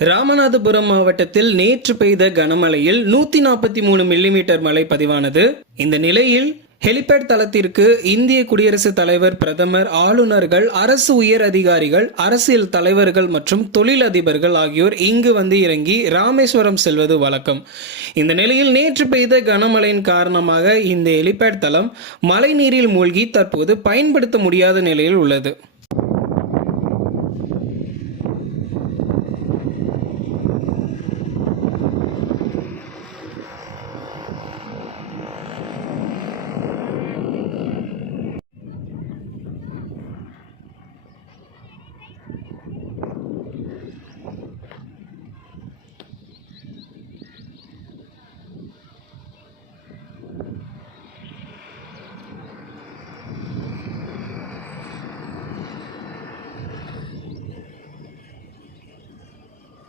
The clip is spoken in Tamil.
ராமநாதபுரம் மாவட்டத்தில் நேற்று பெய்த கனமழையில் 143 மில்லிமீட்டர் மழை பதிவானது. இந்த நிலையில் ஹெலிபேட் தளத்திற்கு இந்திய குடியரசுத் தலைவர், பிரதமர், ஆளுநர்கள், அரசு உயர் அதிகாரிகள், அரசியல் தலைவர்கள் மற்றும் தொழிலதிபர்கள் ஆகியோர் இங்கு வந்து இறங்கி ராமேஸ்வரம் செல்வது வழக்கம். இந்த நிலையில் நேற்று பெய்த கனமழையின் காரணமாக இந்த ஹெலிபேட் தளம் மழை நீரில் மூழ்கி தற்போது பயன்படுத்த முடியாத நிலையில் உள்ளது.